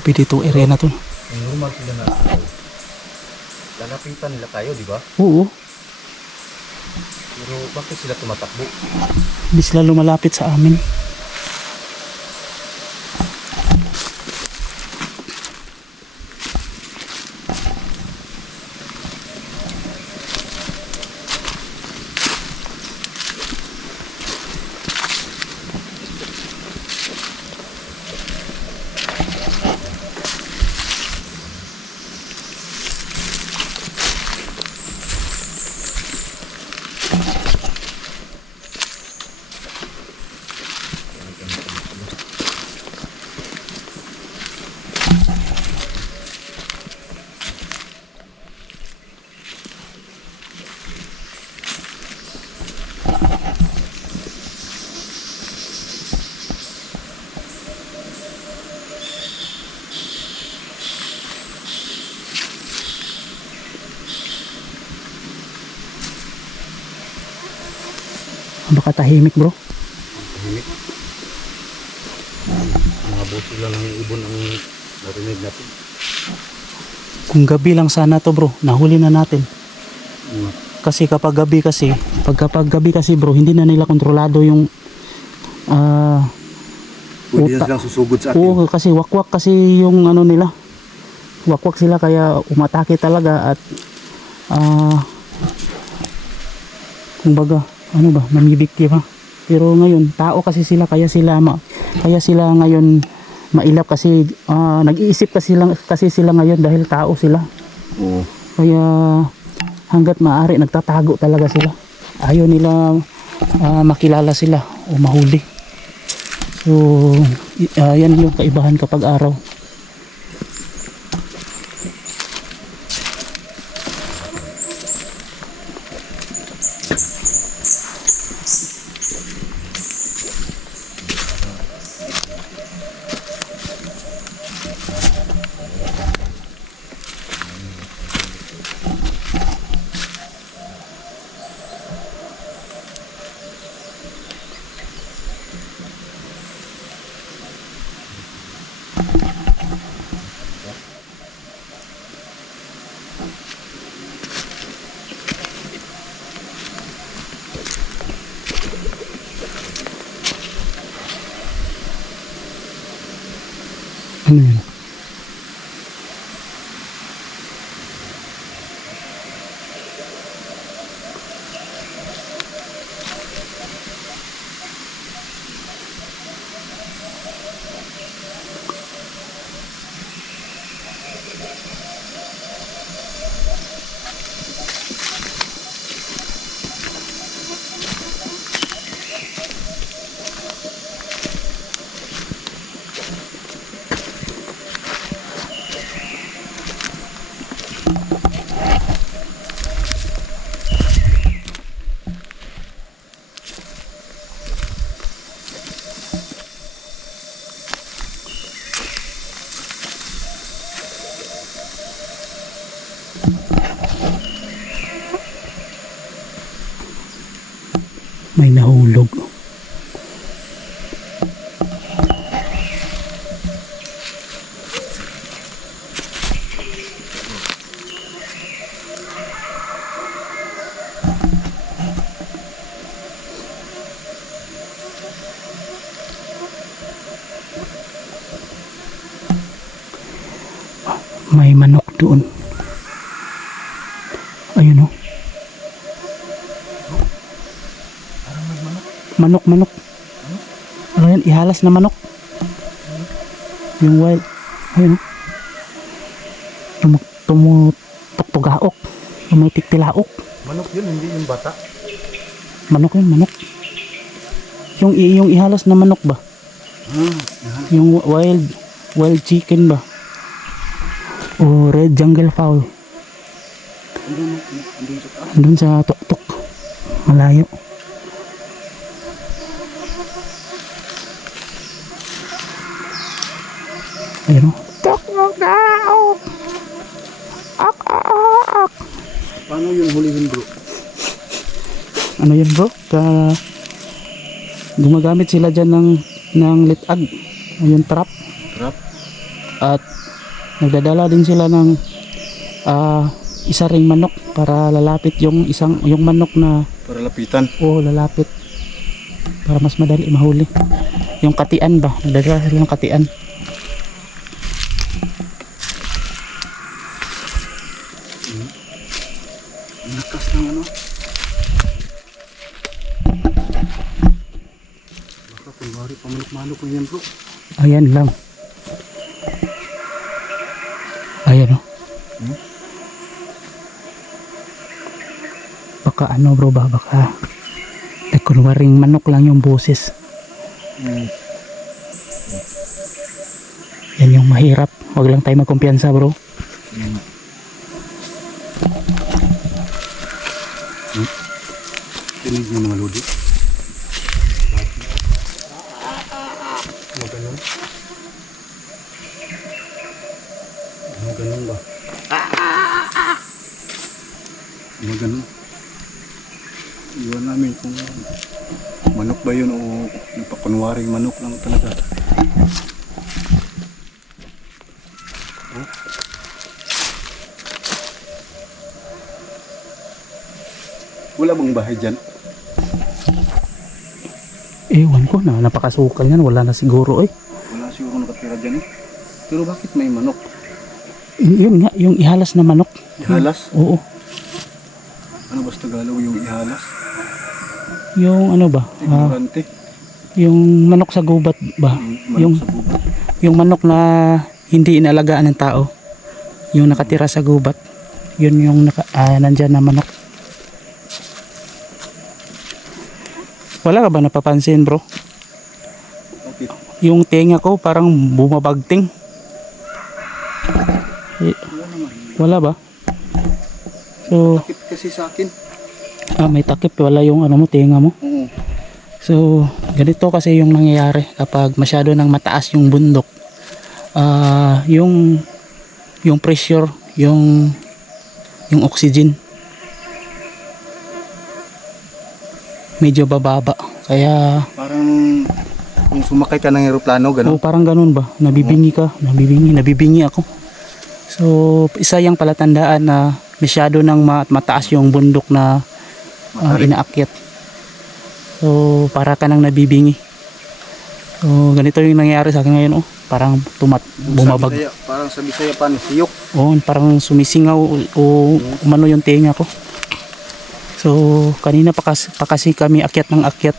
Grabe dito area na to. Normal sila nga. Lalapitan nila tayo, di ba? Oo. Pero bakit sila tumatakbo? Hindi sila lumalapit sa amin. Baka tahimik bro. Tahimik. Mga buto lang ng ibon ang narinig natin. Kung gabi lang sana to bro, nahuli na natin. Mga Kasi kapag gabi kasi, pag kapag gabi kasi bro, hindi na nila kontrolado yung ah Pwede na silang susugod sa atin. Oo, kasi wakwak kasi yung ano nila. Wakwak sila kaya umatake talaga at ah kumbaga, ano ba, namibiktima. Pero ngayon, tao kasi sila kaya sila ma, kaya sila ngayon mailap kasi ah, nag-iisip kasi lang kasi sila ngayon dahil tao sila. Oo. Kaya hanggat maaari nagtatago talaga sila. Ayaw nila ah, makilala sila o mahuli. So, ah, yan yung kaibahan kapag araw. Ihalas na manok. Yung wild. Ayun. Tumuk, tumutok-tugaok. Tumutik-tilaok. Manok yun, hindi yung bata. Manok yun, manok. Yung, i- yung ihalas na manok ba? Hmm. Yung wild, wild chicken ba? O red jungle fowl. Doon sa tuktok. Malayo. Paano yun hulihin bro? Ano yun bro? Ka... Gumagamit sila dyan ng, ng litag. Ayun trap. Trap. At nagdadala din sila ng ah, isa ring manok para lalapit yung isang yung manok na Para lapitan. oh lalapit para mas madali mahuli. Yung katian ba? Nagdadala sila ng katian. Ko yan bro. Ayan lang. Ayan oh. Hmm? Baka ano bro ba? Baka nagkunwaring manok lang yung boses. Hmm. Yan yung mahirap. Huwag lang tayo magkumpiyansa bro. Hmm. Tinig mo mga lodi. Ganun? Iwan namin kung manok ba yun o napakunwaring manok lang talaga. Oh. Wala bang bahay dyan? Ewan ko na. Napakasukal yan. Wala na siguro eh. Wala siguro nakatira dyan eh. Pero bakit may manok? Y- yun nga. Yung ihalas na manok. Ihalas? Oo. Ano basta Tagalog yung ihalas? Yung ano ba? Ignorante. yung manok sa gubat ba? manok yung- sa gubat. Yung manok na hindi inalagaan ng tao. Yung nakatira sa gubat. Yun yung naka, ah, nandyan na manok. Wala ka ba napapansin bro? Bakit? Yung tenga ko parang bumabagting. Eh, wala ba? So, Bakit kasi sa akin? ah, may takip. Wala yung ano mo, tenga mo. Oo. So, ganito kasi yung nangyayari kapag masyado nang mataas yung bundok. Ah, yung yung pressure, yung yung oxygen medyo bababa. Kaya Parang kung sumakay ka ng aeroplano, oh, gano'n. parang ganun ba? Nabibingi ka, nabibingi, nabibingi ako. So, isa yung palatandaan na masyado nang ma- mataas yung bundok na Matarik. inaakyat. So, para ka nang nabibingi. So, ganito yung nangyayari sa akin ngayon, oh. Parang tumat, bumabag. Sa Bisaya, parang sa Bisaya pa, siyok. Oh, parang sumisingaw o, o umano yung tenga ko. So, kanina pa kasi, pa kasi kami akyat ng akyat.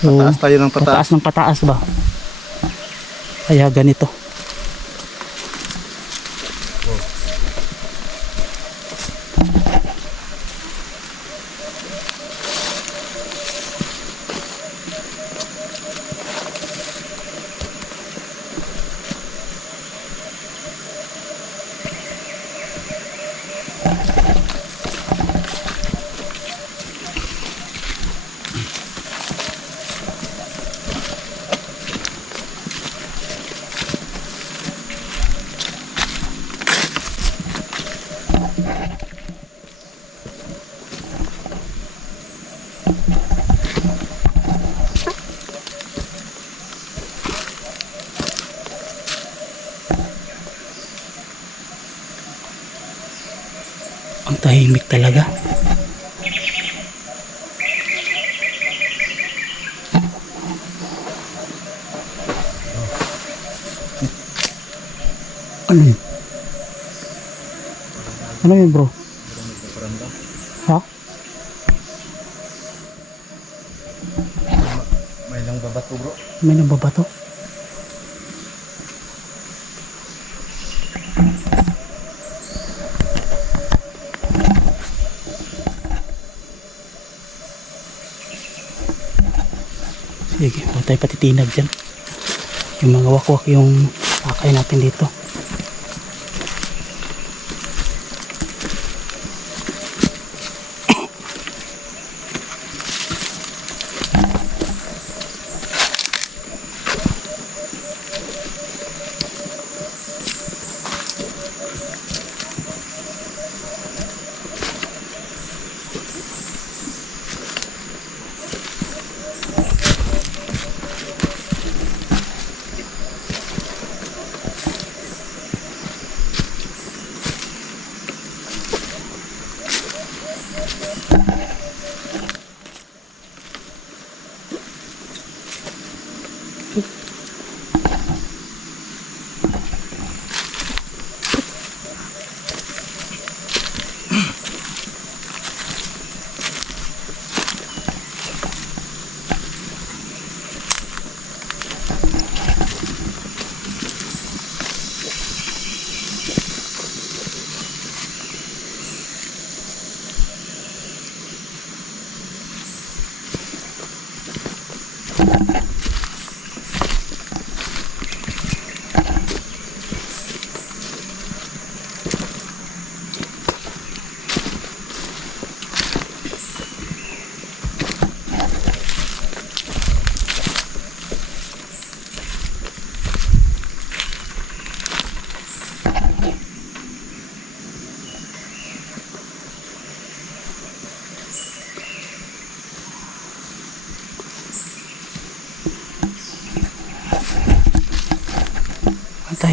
So, Taas tayo ng pataas. pataas ng pataas ba? Kaya ganito. Tahimik talaga. Ano yun? Ano yun bro? Ha? May lang babato bro. May nababato? Sige, huwag tayo patitinag dyan. Yung mga wakwak yung akay natin dito.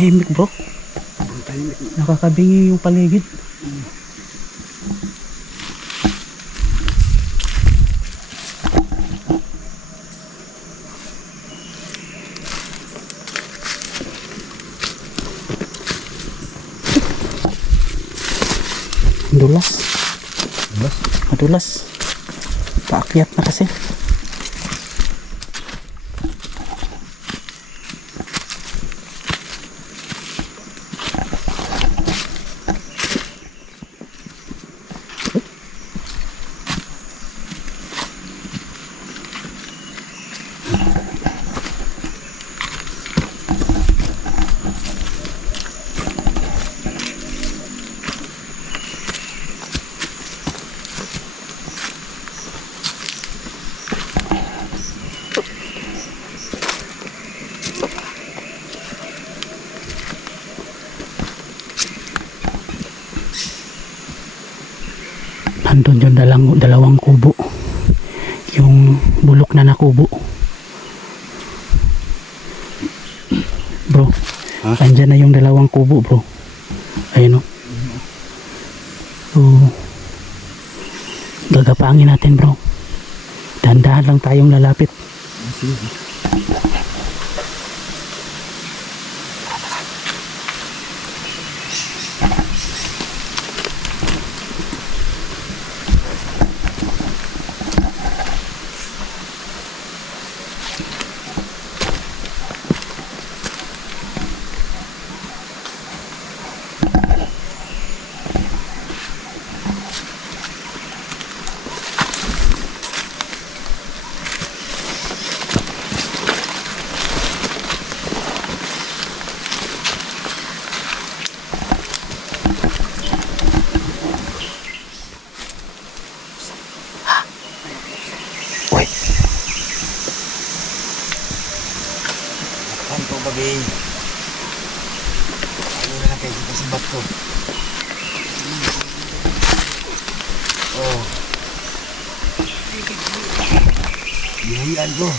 Tahimik bro. Nakakabingi yung paligid. Dulas. Bas? Madulas. Paakyat na kasi. Dalang, dalawang kubo. Yung bulok na nakubo. Bro, Ha? andyan na yung dalawang kubo bro. Ayun o. So, gagapangin natin bro. Dahan-dahan lang tayong lalapit. Sige. Uy, Kanto gabi. Ayaw na lang kayo kita sa bato. Oh. Ihuyan ko.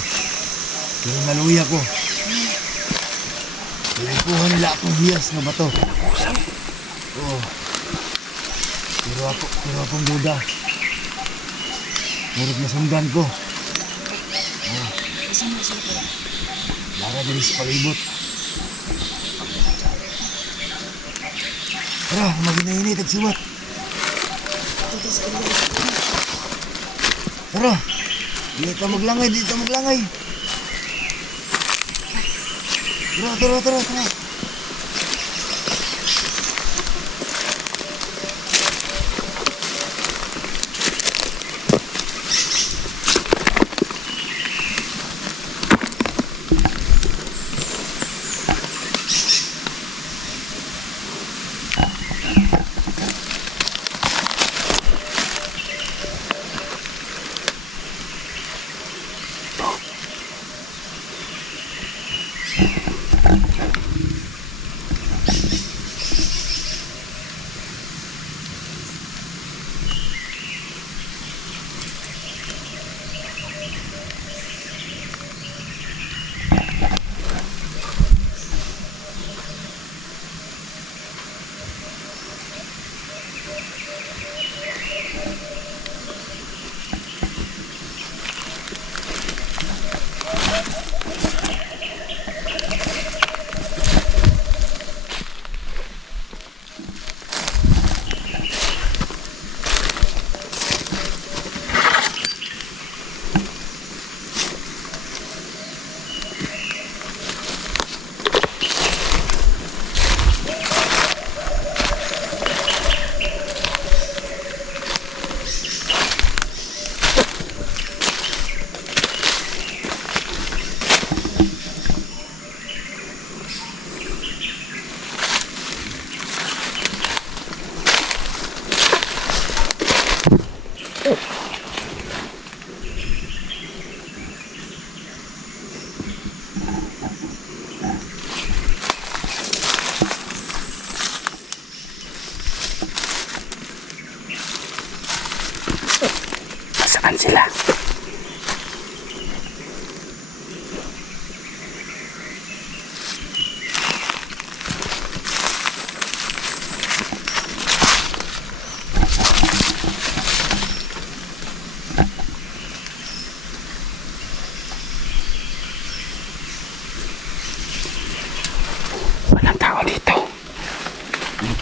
Pero naluya ko. Pinagkuha nila akong hiyas na bato. Oh. Pero ako, pero akong duda. Murag na sundan ko. Oh. Lara dari sa palibot. Tara, maginainit at siwat. Tara, di ka maglangay, di ka maglangay. Tara, tara, tara,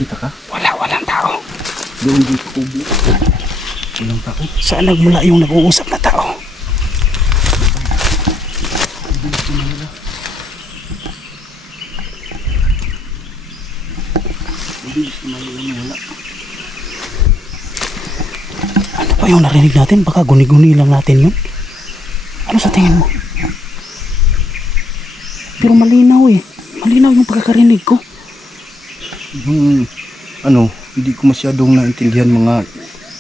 Nakita ka? Wala, walang tao. Doon dito kubo. Walang tao. Saan nagmula yung nag-uusap na tao? Wala. Ano pa yung narinig natin? Baka guni-guni lang natin yun. Ano sa tingin mo? Pero malinaw eh. Malinaw yung pagkakarinig ko. Ano, hindi ko masyadong naintindihan mga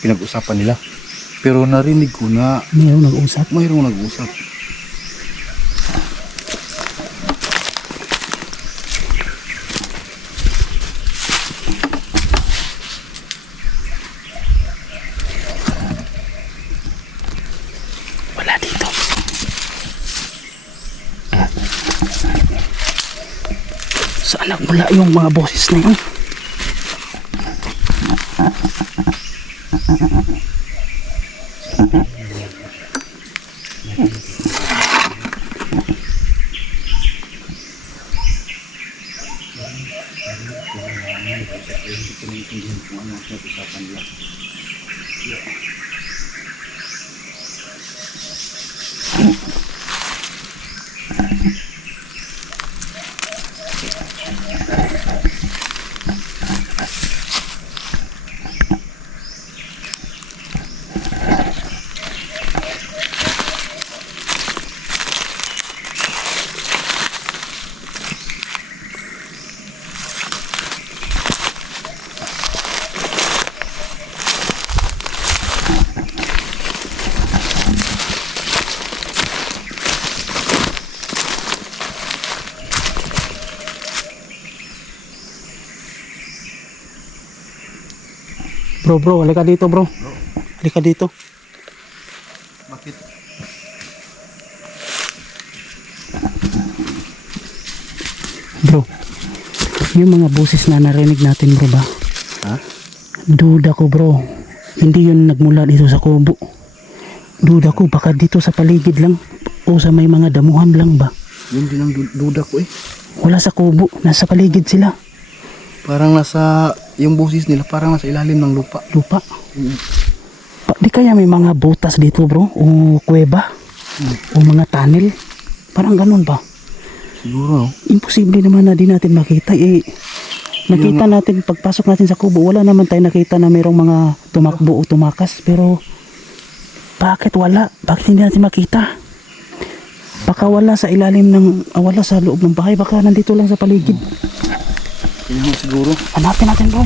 pinag-usapan nila. Pero narinig ko na Mayroong nag-usap. mayroong nag-usap. Wala dito. Saan nagmula yung mga boses na yun? Kaya hindi ko naiintindihan kung ano ang pinag-usapan nila. Yeah. Bro, bro, halika dito bro. Halika dito. Bakit? Bro, yung mga boses na narinig natin bro ba? Ha? Duda ko bro. Hindi yun nagmula dito sa kubo. Duda ko baka dito sa paligid lang o sa may mga damuhan lang ba? Yun din ang du- duda ko eh. Wala sa kubo, nasa paligid sila. Parang nasa, yung boses nila parang nasa ilalim ng lupa. Lupa. Pa, di kaya may mga butas dito bro? O kuweba? O mga tunnel? Parang ganun ba? Siguro, no? Imposible naman na di natin makita eh. Nakita natin pagpasok natin sa kubo, wala naman tayo nakita na mayroong mga tumakbo o tumakas. Pero bakit wala? Bakit hindi natin makita? Baka wala sa ilalim ng, ah, wala sa loob ng bahay, baka nandito lang sa paligid. Kaya nga siguro. Hanapin natin bro.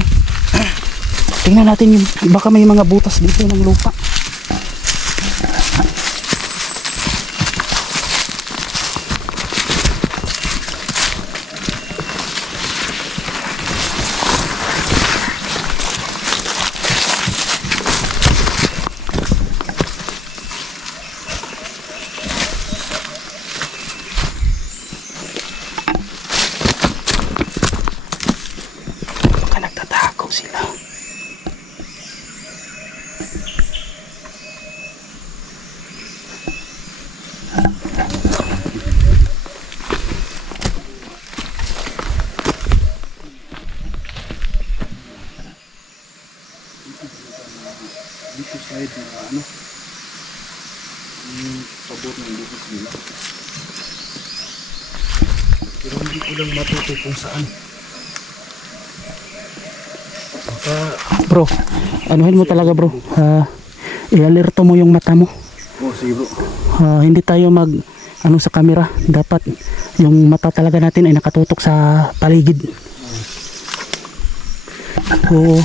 Tingnan natin yung, baka may mga butas dito ng lupa. Pero hindi ko lang matuto kung saan. Baka, Bro, anuhin mo talaga bro. Ah, i-alerto mo yung mata mo. oh sige bro. Ah, hindi tayo mag ano sa camera. Dapat yung mata talaga natin ay nakatutok sa paligid. So,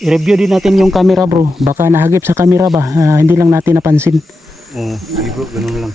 i-review din natin yung camera bro. Baka nahagip sa camera ba? Ah, hindi lang natin napansin. Oh, sige bro, ganun lang.